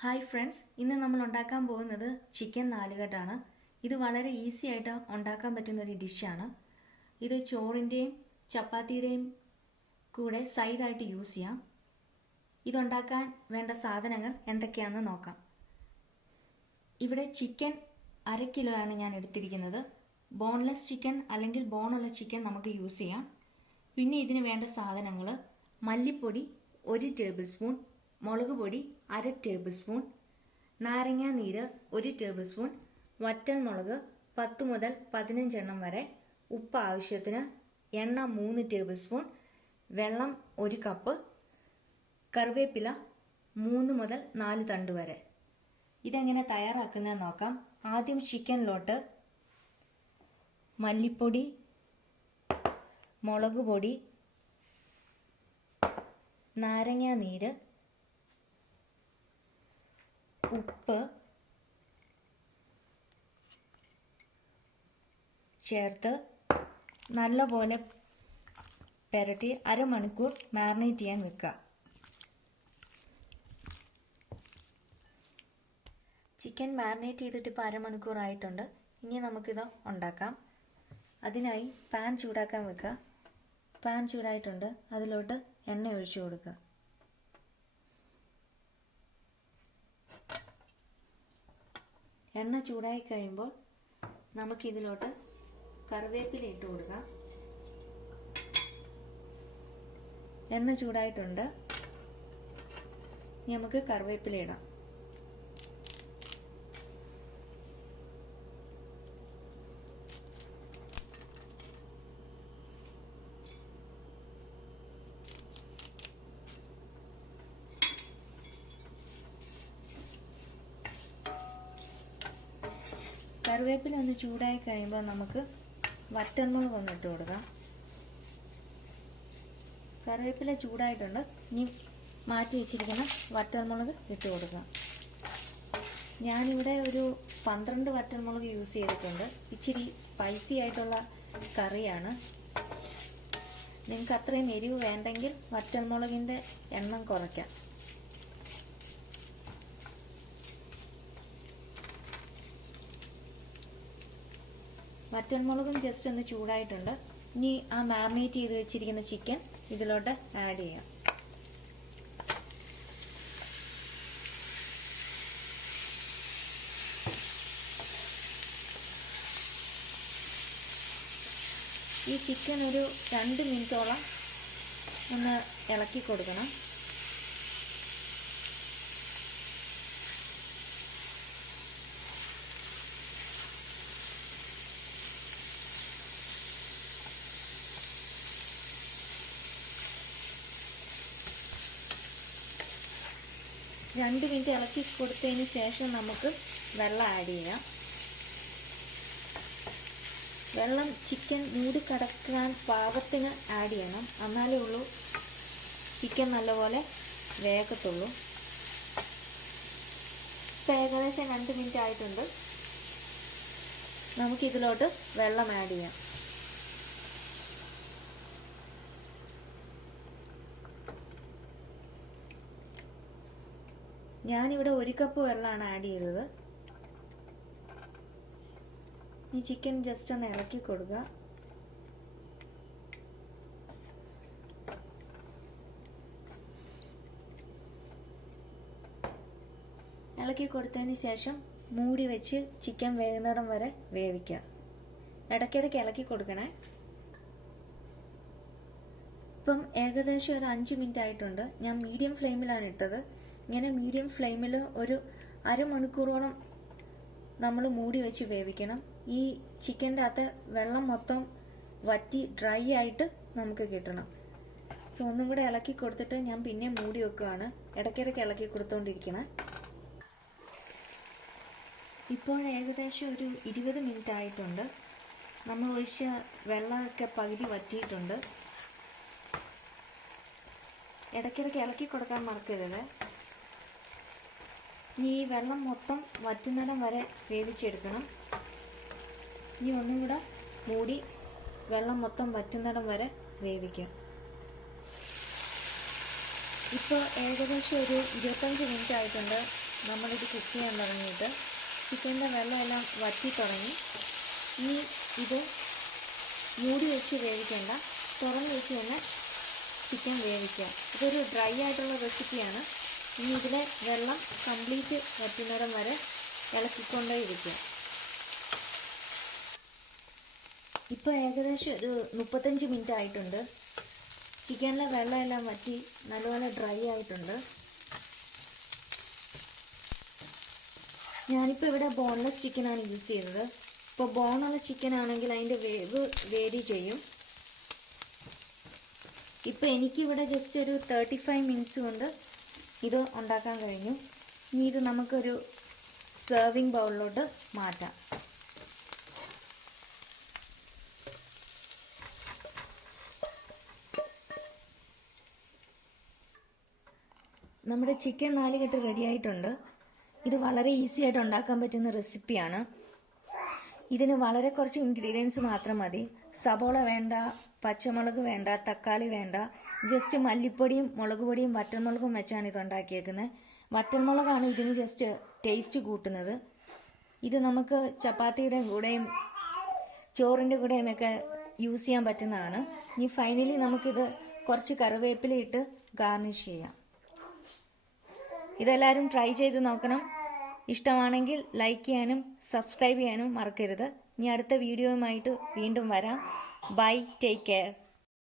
Hi friends ഇന്ന് നമ്മൾ ഉണ്ടാക്കാൻ പോകുന്നത് ചിക്കൻ നാലുകെട്ടാണ്. ഇത് വളരെ ഈസി ആയിട്ട് ഉണ്ടാക്കാൻ പറ്റുന്ന ഒരു ഡിഷാണ് ഇത് ചോറിന്റെയും ചപ്പാത്തിയുടെയും കൂടെ സൈഡായിട്ട് യൂസ് ചെയ്യാം. ഇതുണ്ടാക്കാൻ വേണ്ട സാധനങ്ങൾ എന്തൊക്കെയാണെന്ന് നോക്കാം. ഇവിടെ ചിക്കൻ അര കിലോയാണ് ഞാൻ എടുത്തിരിക്കുന്നത്. ബോൺലെസ് ചിക്കൻ അല്ലെങ്കിൽ ബോണുള്ള ചിക്കൻ നമുക്ക് യൂസ് ചെയ്യാം. പിന്നെ ഇതിന് വേണ്ട സാധനങ്ങൾ മല്ലിപ്പൊടി ഒരു ടേബിൾ സ്പൂൺ മുളക് പൊടി അര ടേബിൾ സ്പൂൺ നാരങ്ങ നീര് ഒരു ടേബിൾ സ്പൂൺ വറ്റൽ മുളക് പത്ത് മുതൽ പതിനഞ്ചെണ്ണം വരെ ഉപ്പ് ആവശ്യത്തിന് എണ്ണ മൂന്ന് ടേബിൾ സ്പൂൺ വെള്ളം ഒരു കപ്പ് കറിവേപ്പില മൂന്ന് മുതൽ നാല് തണ്ട് വരെ. ഇതെങ്ങനെ തയ്യാറാക്കുന്നത് നോക്കാം. ആദ്യം ചിക്കനിലോട്ട് മല്ലിപ്പൊടി മുളക് പൊടി നാരങ്ങ നീര് ഉപ്പ് ചേർത്ത് നല്ലപോലെ പെരട്ടി അരമണിക്കൂർ മാറിനേറ്റ് ചെയ്യാൻ വെക്കുക. ചിക്കൻ മാറിനേറ്റ് ചെയ്തിട്ട് ഇപ്പോൾ അരമണിക്കൂർ ആയിട്ടുണ്ട്. ഇനി നമുക്കിത് ഉണ്ടാക്കാം. അതിനായി പാൻ ചൂടാക്കാൻ വെക്കുക. പാൻ ചൂടായിട്ടുണ്ട്. അതിലോട്ട് എണ്ണ ഒഴിച്ചു കൊടുക്കുക. എണ്ണ ചൂടായി കഴിയുമ്പോൾ നമുക്കിതിലോട്ട് കറിവേപ്പില ഇട്ട് കൊടുക്കാം. എണ്ണ ചൂടായിട്ടുണ്ട്. നമുക്ക് കറിവേപ്പില ഇടാം. കറിവേപ്പില ഒന്ന് ചൂടായി കഴിയുമ്പോൾ നമുക്ക് വറ്റന്മുളക് ഒന്ന് ഇട്ട് കൊടുക്കാം. കറിവേപ്പില ചൂടായിട്ടുണ്ട്. ഇനി മാറ്റി വെച്ചിരിക്കുന്ന വറ്റന്മുളക് ഇട്ട് കൊടുക്കാം. ഞാനിവിടെ ഒരു പന്ത്രണ്ട് വറ്റന്മുളക് യൂസ് ചെയ്തിട്ടുണ്ട്. ഇച്ചിരി സ്പൈസി ആയിട്ടുള്ള കറിയാണ്. നിങ്ങൾക്ക് അത്രയും എരിവ് വേണ്ടെങ്കിൽ വറ്റന്മുളകിന്റെ എണ്ണം കുറയ്ക്കാം. വറ്റൽമുളകും ജസ്റ്റ് ഒന്ന് ചൂടായിട്ടുണ്ട്. ഇനി ആ മാറിനേറ്റ് ചെയ്ത് വെച്ചിരിക്കുന്ന ചിക്കൻ ഇതിലോട്ട് ആഡ് ചെയ്യാം. ഈ ചിക്കൻ ഒരു രണ്ട് മിനിറ്റോളം ഒന്ന് ഇളക്കി കൊടുക്കണം. രണ്ട് മിനിറ്റ് ഇളക്കി കൊടുത്തതിന് ശേഷം നമുക്ക് വെള്ളം ആഡ് ചെയ്യാം. വെള്ളം ചിക്കൻ മൂടി കടക്കാൻ പാകത്തിന് ആഡ് ചെയ്യണം. എന്നാലേ ഉള്ളൂ ചിക്കൻ നല്ലപോലെ വേഗത്തുള്ളൂ ഇപ്പം ഏകദേശം രണ്ട് മിനിറ്റ് ആയിട്ടുണ്ട്. നമുക്കിതിലോട്ട് വെള്ളം ആഡ് ചെയ്യാം. ഞാനിവിടെ ഒരു കപ്പ് വെള്ളമാണ് ആഡ് ചെയ്തത്. ഈ ചിക്കൻ ജസ്റ്റ് ഒന്ന് ഇളക്കി കൊടുക്കുക ഇളക്കി കൊടുത്തതിന് ശേഷം മൂടി വെച്ച് ചിക്കൻ വേകുന്നിടം വരെ വേവിക്കുക ഇടയ്ക്കിടയ്ക്ക് ഇളക്കി കൊടുക്കണേ. ഇപ്പം ഏകദേശം ഒരു അഞ്ച് മിനിറ്റ് ആയിട്ടുണ്ട്. ഞാൻ മീഡിയം ഫ്ലെയിമിലാണ് ഇട്ടത്. ഇങ്ങനെ മീഡിയം ഫ്ലെയിമിൽ ഒരു അരമണിക്കൂറോളം നമ്മൾ മൂടി വെച്ച് വേവിക്കണം. ഈ ചിക്കന്റെ അകത്ത് വെള്ളം മൊത്തം വറ്റി ഡ്രൈ ആയിട്ട് നമുക്ക് കിട്ടണം. സോ ഒന്നും കൂടെ ഇളക്കി കൊടുത്തിട്ട് ഞാൻ പിന്നെ മൂടി വെക്കുകയാണ്. ഇടയ്ക്കിടയ്ക്ക് ഇളക്കി കൊടുത്തോണ്ടിരിക്കണം. ഇപ്പോൾ ഏകദേശം ഒരു ഇരുപത് മിനിറ്റ് ആയിട്ടുണ്ട്. നമ്മൾ ഒഴിച്ച വെള്ളമൊക്കെ പകുതി വറ്റിയിട്ടുണ്ട്. ഇടയ്ക്കിടയ്ക്ക് ഇളക്കി കൊടുക്കാൻ മറക്കരുത്. ഇനി ഈ വെള്ളം മൊത്തം വറ്റുന്നിടം വരെ വേവിച്ചെടുക്കണം. ഇനി ഒന്നും കൂടെ മൂടി വെള്ളം മൊത്തം വറ്റുന്നിടം വരെ വേവിക്കാം. ഇപ്പോൾ ഏകദേശം ഒരു ഇരുപത്തഞ്ച് മിനിറ്റ് ആയിട്ടുണ്ട് നമ്മളിത് കുക്ക് ചെയ്യാൻ തുടങ്ങിയിട്ട്. ചിക്കന്റെ വെള്ളമെല്ലാം വറ്റി തുടങ്ങി. ഇനി ഇത് മൂടി വെച്ച് വേവിക്കേണ്ട. തുറന്ന് വെച്ച് തന്നെ ചിക്കൻ വേവിക്കുക ഇതൊരു ഡ്രൈ ആയിട്ടുള്ള റെസിപ്പിയാണ്. ഇനി ഇതിലെ വെള്ളം കംപ്ലീറ്റ് വറ്റുന്നിടം വരെ ഇളക്കിക്കൊണ്ടേ ഇരിക്കുക ഇപ്പോൾ ഏകദേശം ഒരു മുപ്പത്തഞ്ച് മിനിറ്റ് ആയിട്ടുണ്ട്. ചിക്കനിലെ വെള്ളമെല്ലാം വറ്റി നല്ലപോലെ ഡ്രൈ ആയിട്ടുണ്ട്. ഞാനിപ്പോൾ ഇവിടെ ബോൺലെസ് ചിക്കനാണ് യൂസ് ചെയ്തത് ഇപ്പോൾ ബോണുള്ള ചിക്കൻ ആണെങ്കിൽ അതിന്റെ വേവ് വേരി ചെയ്യും. ഇപ്പോൾ എനിക്കിവിടെ ജസ്റ്റ് ഒരു തേർട്ടി ഫൈവ് മിനിറ്റ്സ് കൊണ്ട് ഇത് ഉണ്ടാക്കാൻ കഴിഞ്ഞു. ഇനി ഇത് നമുക്കൊരു സെർവിങ് ബൗളിലോട്ട് മാറ്റാം. നമ്മുടെ ചിക്കൻ നാലുകെട്ട് റെഡി ആയിട്ടുണ്ട്. ഇത് വളരെ ഈസി ആയിട്ട് ഉണ്ടാക്കാൻ പറ്റുന്ന റെസിപ്പിയാണ് ഇതിന് വളരെ കുറച്ച് ഇൻഗ്രീഡിയൻസ് മാത്രം മതി. സബോള വേണ്ട പച്ചമുളക് വേണ്ട തക്കാളി വേണ്ട ജസ്റ്റ് മല്ലിപ്പൊടിയും മുളക് പൊടിയും വെച്ചാണ് ഇത് ഉണ്ടാക്കിയേക്കുന്നത് വറ്റൽമുളകാണ് ഇതിന് ജസ്റ്റ് ടേസ്റ്റ് കൂട്ടുന്നത്. ഇത് നമുക്ക് ചപ്പാത്തിയുടെ കൂടെയും ചോറിന്റെ കൂടെയും ഒക്കെ യൂസ് ചെയ്യാൻ പറ്റുന്നതാണ്. ഇനി ഫൈനലി നമുക്കിത് കുറച്ച് കറിവേപ്പില ഇട്ട് ഗാർണിഷ് ചെയ്യാം. ഇതെല്ലാവരും ട്രൈ ചെയ്ത് നോക്കണം. ഇഷ്ടമാണെങ്കിൽ ലൈക്ക് ചെയ്യാനും സബ്സ്ക്രൈബ് ചെയ്യാനും മറക്കരുത്. ഇനി അടുത്ത വീഡിയോയുമായിട്ട് വീണ്ടും വരാം. Bye take care